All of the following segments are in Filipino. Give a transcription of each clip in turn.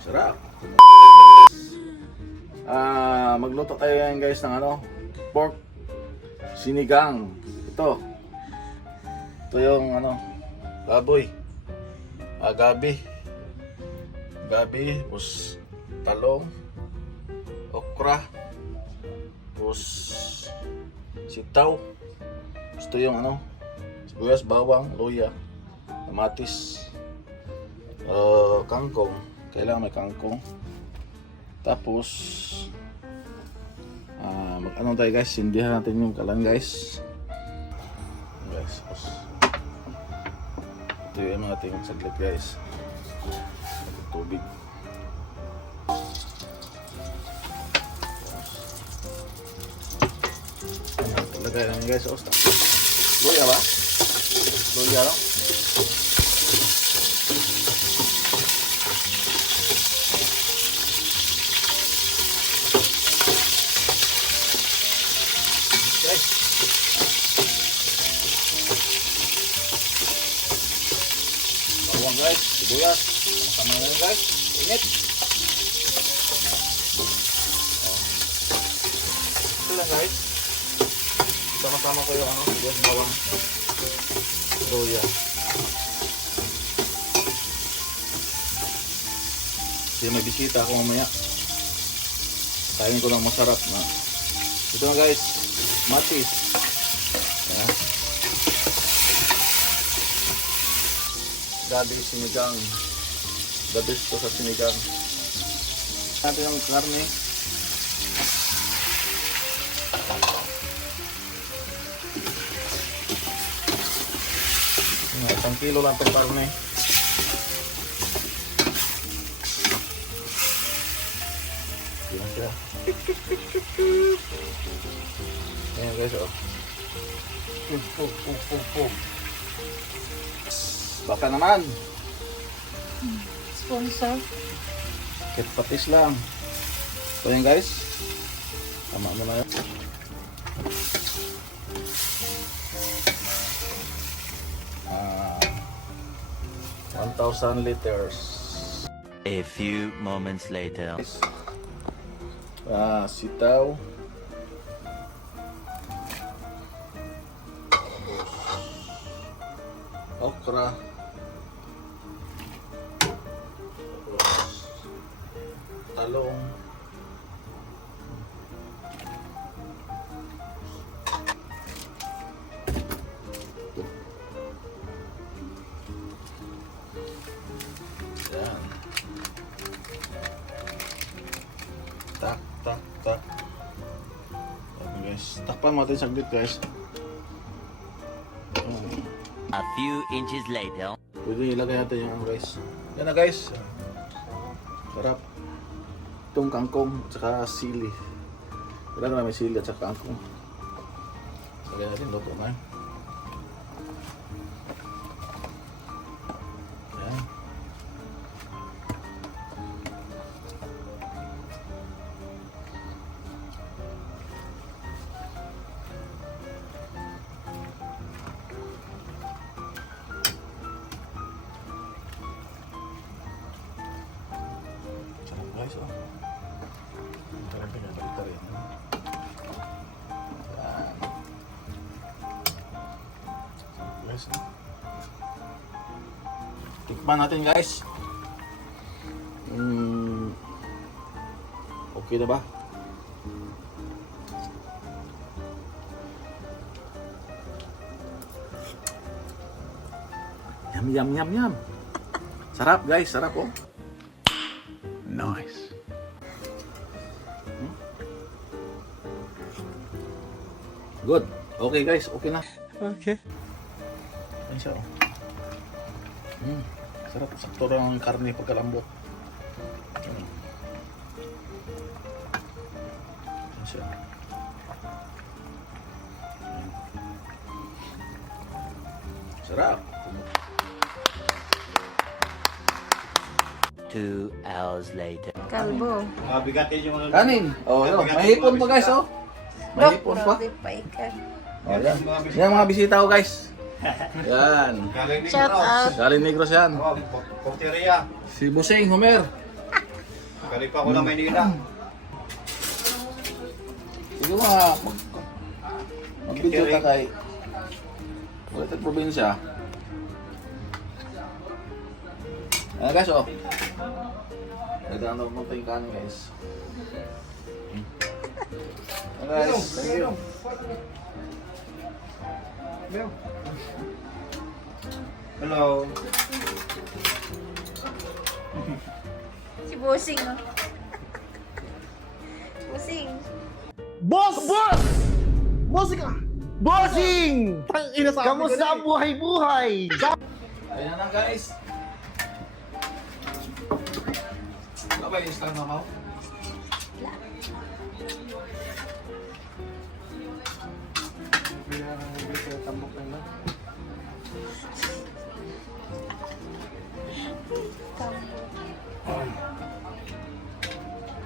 Sarap. Magluto tayo ngayon guys ng pork sinigang. Ito yung baboy. Gabi, tapos talong, okra, tapos sitaw. Gusto yung sibuyas, bawang, luya, kamatis, kangkong. Kailangan may kangkong. Tapos mag tayo guys, sindihan natin yung kalan guys. Tapos ito yung natin saglit guys. Tubig. Lagay lang guys. Luya ba? Luya lang. Bawang guys, sibuyas, sama na guys, init. Ito lang guys. Sama-sama ko yung sibuyas, bawang, luya. Kasi may bisita ako mamaya. Kainin ko lang masarap na. Ito na guys, matis. Ayan. Gabi sinigang. The best to sa sinigang. Natin yung karne. Isang kilo lang itong karne. Yan siya. Ayan guys, Baka naman. Sponsor. Kit patis lang. So yan guys. Tama mo na yun. Ah, 1,000 liters. A few moments later. Sitaw. Okra. Talong. Yan. Tak. Okay guys, takpan mo natin saglit guys. A few inches later. Pwede ilagay natin yung guys. Yan na guys. Sarap. Itong kangkong at saka sili. Kailangan may sili at saka kangkong. Lagay natin, luto na yun. Yan. Guys, parang pinabalik ka rin. Yan. Guys, tikman natin guys. Okay na ba? Yum. Sarap guys, sarap oh. Nice. Good. Okay guys, okay na. Okay. Ayan siya oh. Sarap. Sakto lang ang karne pagkalambot. Ayan siya. Ayan. Sarap. 2 hours later. Kalbo. Kanin. Oh, no. May hipon pa guys oh. May hipon pa. Grabe pa ikan. Oh, yan. Yan ang mga bisita ko guys. Yan. Galing ni Shout out. Galing Negros yan. Oh, Porteria. Si Busing, Homer. Galing pa ako ng Maynila. Sige mag-video ka kay ulit ang probinsya. Ayan guys, oh. Nagdaan na pumunta yung kanin guys. Ayan guys, thank you. Hello. Si Bossing, oh. Bossing. Boss! Boss! Bossing ka! Bossing! Tangina sa akin. Kamusta ang buhay-buhay? Ayan na guys. Wala ba yung islang mamaw?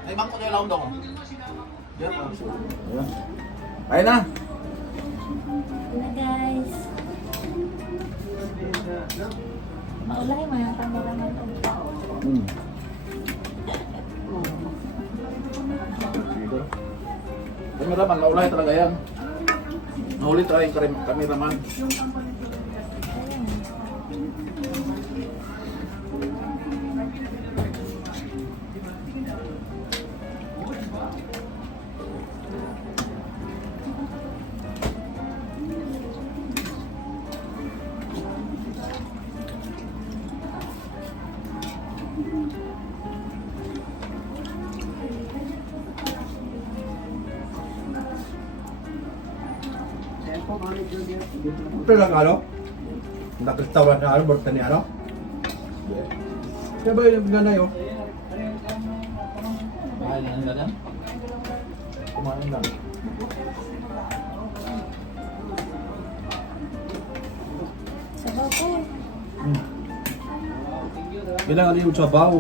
Ay, bangko niyo lang dong. Diyan pa. Ayan. Ayun na. Hello guys. Maulay mo yung cameraman ng tao. Kameraman, naulay talaga yan. Nahuli talaga yung kameraman. Ito lang ano? Nakastawan na ano, borta ni ano? Kaya ba yung nanay oh? Kumain lang nila yan. Kumain lang. Sabaw ko. Bilang ano yung sabaw?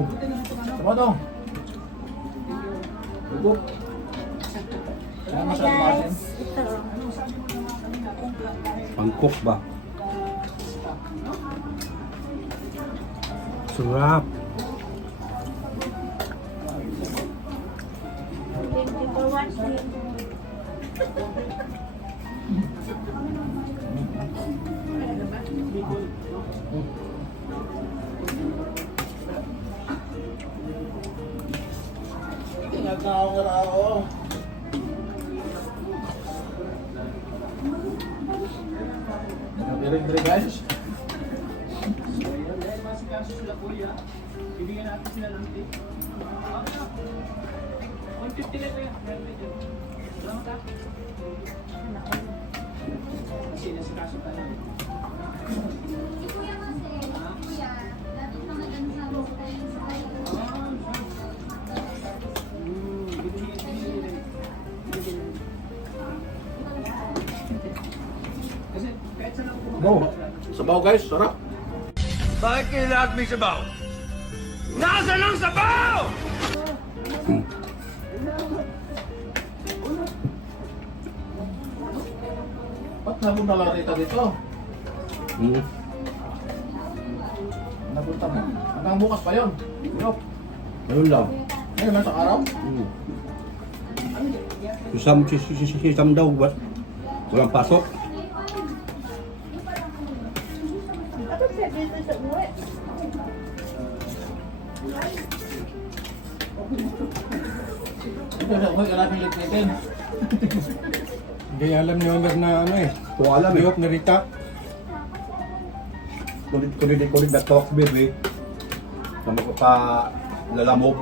Sama dong. Bubuk. Hi guys. Ito. Pangkok ba? Sarap. Thank you for watching. Ingat na ako nga ako. Diri guys. Go. Sabaw guys, sarap. Bakit kailangan may sabaw? Nasaan ang sabaw? Ba't napunta lang rito dito? Napunta mo. Hanggang bukas pa yun. Yup. Ayun lang. Ngayon lang sa araw. Sisam daw ba? Walang pasok. Ako siya dito sa uwi. Ito sa uwi, kalapin lipitin. Hindi alam ni Homer na ano eh. Kung alam eh. Ni Rita. Kulit na talk baby. Na magpapalalamog.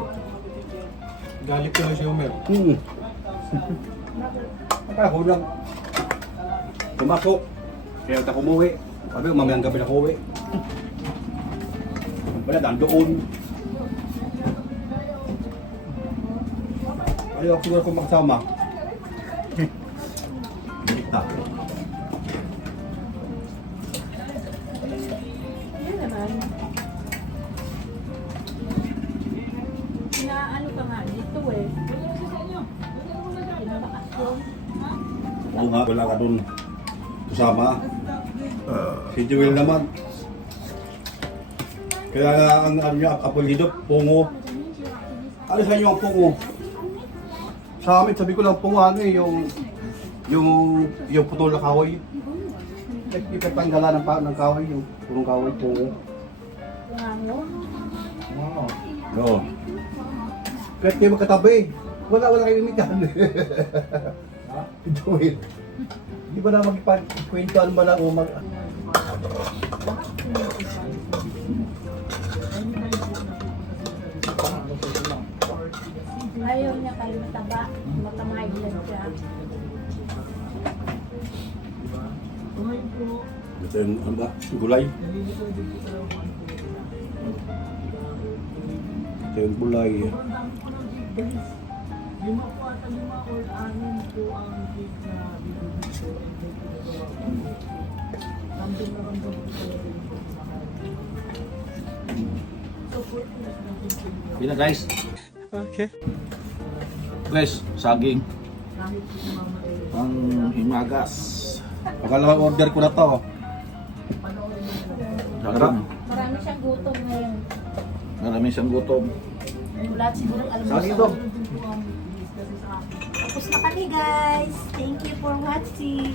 Galit ko na si Homer. Kaya ako lang pumasok. Kaya ako umuwi. Sabi ko, mamayang gabi na ako uwi. Wala, daan doon. Ayaw ako siguro kung makasama. Dita. Yan naman. Ano ka nga dito eh. Oo nga, wala ka doon kasama. Si Joel naman. Kaya ang ano niya, apelido, Pungo. Ano sa inyo ang Pungo? Sa amin, sabi ko lang Pungo, ano eh, yung putol na kahoy. Ipatanggalan ng kahoy, yung purong kahoy, Pungo. Wow. No. Kahit kayo magkatabi, wala kayo imitan. Joel. Di ba na magkwentuhan ba lang o mag... Ayaw niya kayo mataba. Matamay lang siya. Ito yung ano ba? Gulay. Ito yung gulay. Yun na guys. Okay. Guys, saging. Ang himagas. Pangalawang order ko na to. Saging. Marami siyang gutom ngayon. Marami siyang gutom. Lahat siguro alam mo Saging to. Tapos na kami guys. Thank you for watching.